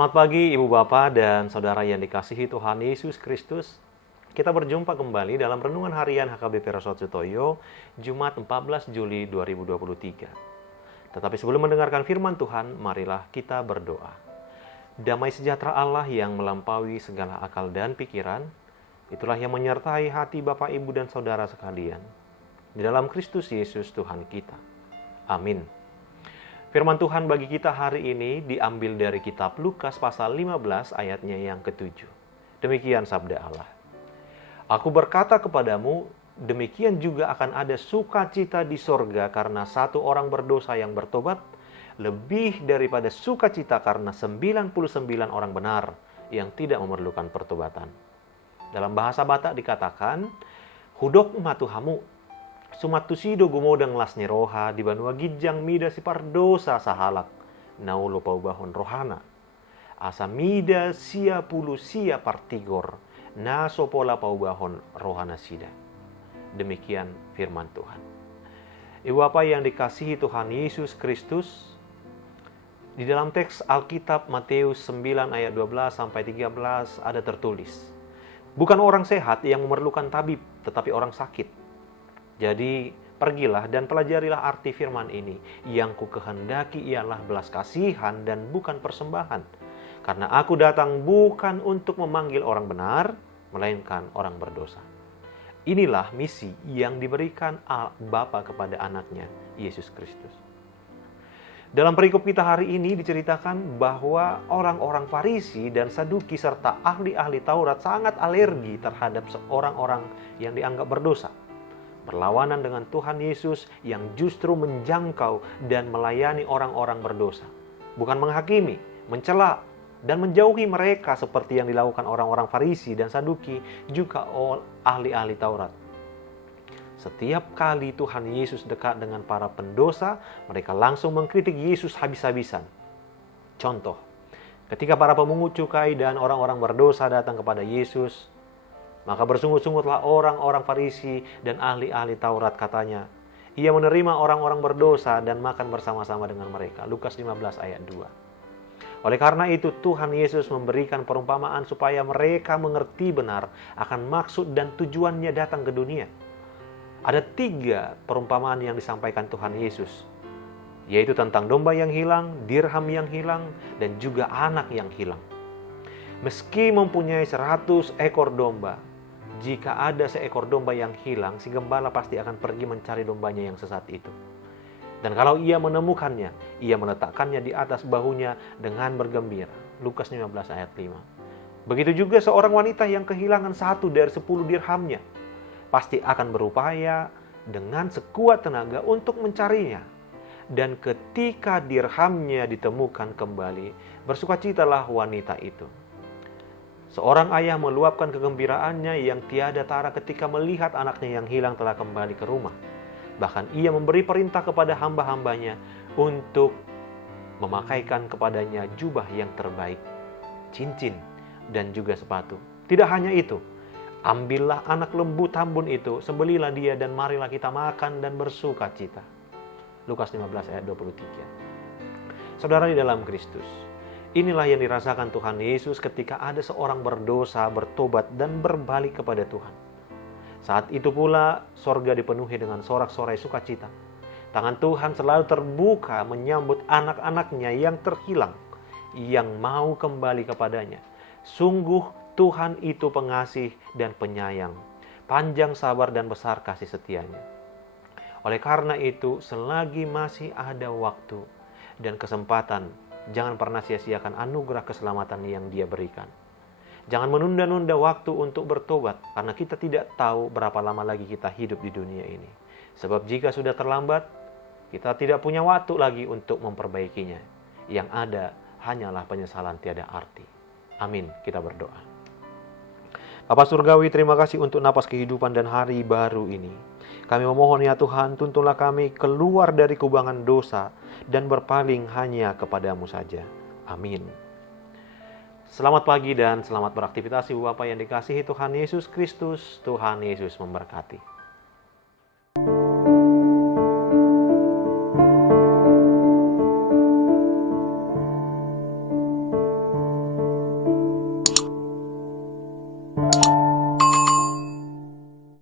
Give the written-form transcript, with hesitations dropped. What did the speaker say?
Selamat pagi Ibu Bapak dan Saudara yang dikasihi Tuhan Yesus Kristus. Kita berjumpa kembali dalam Renungan Harian HKBP Rasot Sutoyo, Jumat 14 Juli 2023. Tetapi sebelum mendengarkan firman Tuhan, marilah kita berdoa. Damai sejahtera Allah yang melampaui segala akal dan pikiran, itulah yang menyertai hati Bapak, Ibu, dan Saudara sekalian. Di dalam Kristus Yesus Tuhan kita. Amin. Firman Tuhan bagi kita hari ini diambil dari kitab Lukas pasal 15 ayatnya yang ke-7. Demikian sabda Allah. Aku berkata kepadamu, demikian juga akan ada sukacita di sorga karena satu orang berdosa yang bertobat, lebih daripada sukacita karena 99 orang benar yang tidak memerlukan pertobatan. Dalam bahasa Batak dikatakan, hudok matuhamu, sumatusido gumodang lasni roha di banua gijang mida si pardosa sahalak naulo paubahon rohana asa mida sia pulu sia partigor na sopola paubahon rohana sida. Demikian firman Tuhan. Ibu apa yang dikasihi Tuhan Yesus Kristus, di dalam teks Alkitab Matius 9 ayat 12 sampai 13 ada tertulis, bukan orang sehat yang memerlukan tabib, tetapi orang sakit. Jadi, pergilah dan pelajarilah arti firman ini. Yang ku kehendaki ialah belas kasihan dan bukan persembahan. Karena aku datang bukan untuk memanggil orang benar, melainkan orang berdosa. Inilah misi yang diberikan Bapa kepada anaknya, Yesus Kristus. Dalam perikop kita hari ini diceritakan bahwa orang-orang Farisi dan Saduki serta ahli-ahli Taurat sangat alergi terhadap orang-orang yang dianggap berdosa. Berlawanan dengan Tuhan Yesus yang justru menjangkau dan melayani orang-orang berdosa. Bukan menghakimi, mencela, dan menjauhi mereka seperti yang dilakukan orang-orang Farisi dan Saduki, juga ahli-ahli Taurat. Setiap kali Tuhan Yesus dekat dengan para pendosa, mereka langsung mengkritik Yesus habis-habisan. Contoh, ketika para pemungut cukai dan orang-orang berdosa datang kepada Yesus, maka bersungut-sungutlah orang-orang Farisi dan ahli-ahli Taurat, katanya. Ia menerima orang-orang berdosa dan makan bersama-sama dengan mereka. Lukas 15 ayat 2. Oleh karena itu Tuhan Yesus memberikan perumpamaan supaya mereka mengerti benar akan maksud dan tujuannya datang ke dunia. Ada 3 perumpamaan yang disampaikan Tuhan Yesus, yaitu tentang domba yang hilang, dirham yang hilang, dan juga anak yang hilang. Meski mempunyai 100 ekor domba, jika ada seekor domba yang hilang, si gembala pasti akan pergi mencari dombanya yang sesat itu. Dan kalau ia menemukannya, ia meletakkannya di atas bahunya dengan bergembira. Lukas 15 ayat 5. Begitu juga seorang wanita yang kehilangan 1 dari 10 dirhamnya, pasti akan berupaya dengan sekuat tenaga untuk mencarinya. Dan ketika dirhamnya ditemukan kembali, bersukacitalah wanita itu. Seorang ayah meluapkan kegembiraannya yang tiada tara ketika melihat anaknya yang hilang telah kembali ke rumah. Bahkan ia memberi perintah kepada hamba-hambanya untuk memakaikan kepadanya jubah yang terbaik, cincin, dan juga sepatu. Tidak hanya itu, ambillah anak lembu tambun itu, sembelilah dia dan marilah kita makan dan bersukacita. Lukas 15 ayat 23. Saudara di dalam Kristus, inilah yang dirasakan Tuhan Yesus ketika ada seorang berdosa, bertobat, dan berbalik kepada Tuhan. Saat itu pula, sorga dipenuhi dengan sorak-sorai sukacita. Tangan Tuhan selalu terbuka menyambut anak-anaknya yang terhilang, yang mau kembali kepadanya. Sungguh Tuhan itu pengasih dan penyayang, panjang sabar dan besar kasih setianya. Oleh karena itu, selagi masih ada waktu dan kesempatan, jangan pernah sia-siakan anugerah keselamatan yang Dia berikan. Jangan menunda-nunda waktu untuk bertobat, karena kita tidak tahu berapa lama lagi kita hidup di dunia ini. Sebab jika sudah terlambat, kita tidak punya waktu lagi untuk memperbaikinya. Yang ada hanyalah penyesalan tiada arti. Amin, kita berdoa. Bapa Surgawi, terima kasih untuk napas kehidupan dan hari baru ini. Kami memohon ya Tuhan, tuntunlah kami keluar dari kubangan dosa dan berpaling hanya kepadamu saja. Amin. Selamat pagi dan selamat beraktivitas Ibu Bapak yang dikasihi Tuhan Yesus Kristus. Tuhan Yesus memberkati.